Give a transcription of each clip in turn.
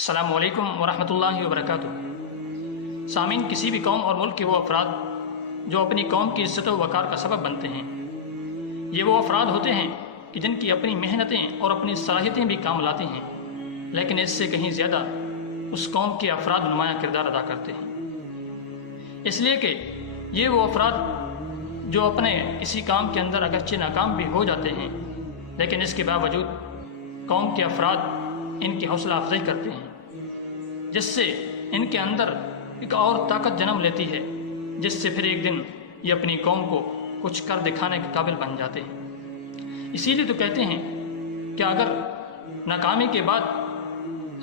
السلام علیکم ورحمۃ اللہ وبرکاتہ۔ سامعین، کسی بھی قوم اور ملک کے وہ افراد جو اپنی قوم کی عزت و وقار کا سبب بنتے ہیں، یہ وہ افراد ہوتے ہیں کہ جن کی اپنی محنتیں اور اپنی صلاحیتیں بھی کام لاتی ہیں، لیکن اس سے کہیں زیادہ اس قوم کے افراد نمایاں کردار ادا کرتے ہیں۔ اس لیے کہ یہ وہ افراد جو اپنے کسی کام کے اندر اگرچہ ناکام بھی ہو جاتے ہیں، لیکن اس کے باوجود قوم کے افراد ان کی حوصلہ افزائی کرتے ہیں، جس سے ان کے اندر ایک اور طاقت جنم لیتی ہے، جس سے پھر ایک دن یہ اپنی قوم کو کچھ کر دکھانے کے قابل بن جاتے ہیں۔ اسی لیے تو کہتے ہیں کہ اگر ناکامی کے بعد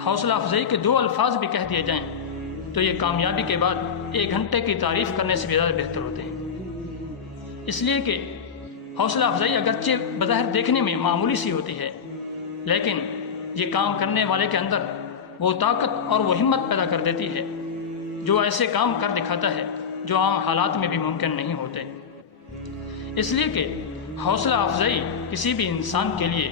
حوصلہ افزائی کے دو الفاظ بھی کہہ دیے جائیں تو یہ کامیابی کے بعد 1 گھنٹے کی تعریف کرنے سے بھی زیادہ بہتر ہوتے ہیں۔ اس لیے کہ حوصلہ افزائی اگرچہ بظاہر دیکھنے میں معمولی سی ہوتی ہے، لیکن یہ کام کرنے والے کے اندر وہ طاقت اور وہ ہمت پیدا کر دیتی ہے جو ایسے کام کر دکھاتا ہے جو عام حالات میں بھی ممکن نہیں ہوتے۔ اس لیے کہ حوصلہ افزائی کسی بھی انسان کے لیے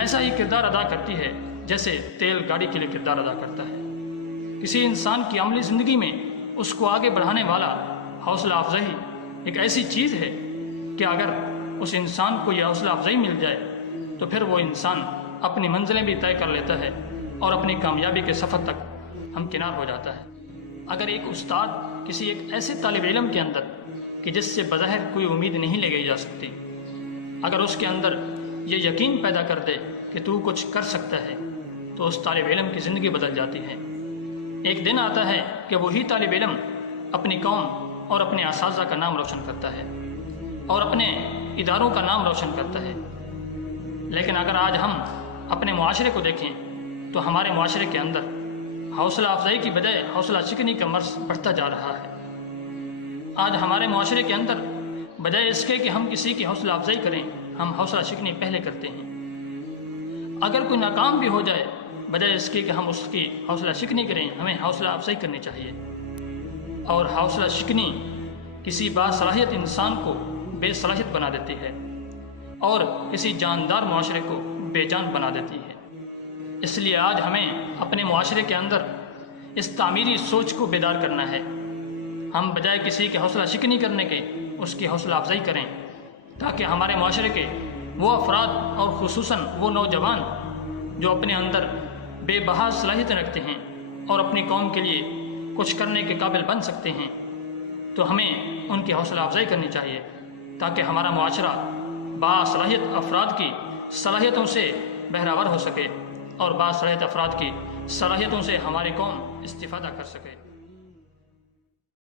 ایسا ہی کردار ادا کرتی ہے جیسے تیل گاڑی کے لیے کردار ادا کرتا ہے۔ کسی انسان کی عملی زندگی میں اس کو آگے بڑھانے والا حوصلہ افزائی ایک ایسی چیز ہے کہ اگر اس انسان کو یہ حوصلہ افزائی مل جائے تو پھر وہ انسان اپنی منزلیں بھی طے کر لیتا ہے اور اپنی کامیابی کے سفر تک ہمکنار ہو جاتا ہے۔ اگر ایک استاد کسی ایک ایسے طالب علم کے اندر کہ جس سے بظاہر کوئی امید نہیں لگائی جا سکتی، اگر اس کے اندر یہ یقین پیدا کر دے کہ تو کچھ کر سکتا ہے، تو اس طالب علم کی زندگی بدل جاتی ہے۔ ایک دن آتا ہے کہ وہی طالب علم اپنی قوم اور اپنے اساتذہ کا نام روشن کرتا ہے اور اپنے اداروں کا نام روشن کرتا ہے۔ لیکن اگر آج ہم اپنے معاشرے کو دیکھیں تو ہمارے معاشرے کے اندر حوصلہ افزائی کی بجائے حوصلہ شکنی کا مرض بڑھتا جا رہا ہے۔ آج ہمارے معاشرے کے اندر بجائے اس کے کہ ہم کسی کی حوصلہ افزائی کریں، ہم حوصلہ شکنی پہلے کرتے ہیں۔ اگر کوئی ناکام بھی ہو جائے، بجائے اس کے کہ ہم اس کی حوصلہ شکنی کریں، ہمیں حوصلہ افزائی کرنی چاہیے۔ اور حوصلہ شکنی کسی باصلاحیت انسان کو بے صلاحیت بنا دیتی ہے اور کسی جاندار معاشرے کو بے جان بنا دیتی ہے۔ اس لیے آج ہمیں اپنے معاشرے کے اندر اس تعمیری سوچ کو بیدار کرنا ہے۔ ہم بجائے کسی کی حوصلہ شکنی کرنے کے اس کی حوصلہ افزائی کریں، تاکہ ہمارے معاشرے کے وہ افراد اور خصوصاً وہ نوجوان جو اپنے اندر بے بہا صلاحیتیں رکھتے ہیں اور اپنی قوم کے لیے کچھ کرنے کے قابل بن سکتے ہیں، تو ہمیں ان کی حوصلہ افزائی کرنی چاہیے، تاکہ ہمارا معاشرہ باصلاحیت افراد کی صلاحیتوں سے بہرہور ہو سکے اور باصلاحیت افراد کی صلاحیتوں سے ہماری قوم استفادہ کر سکے۔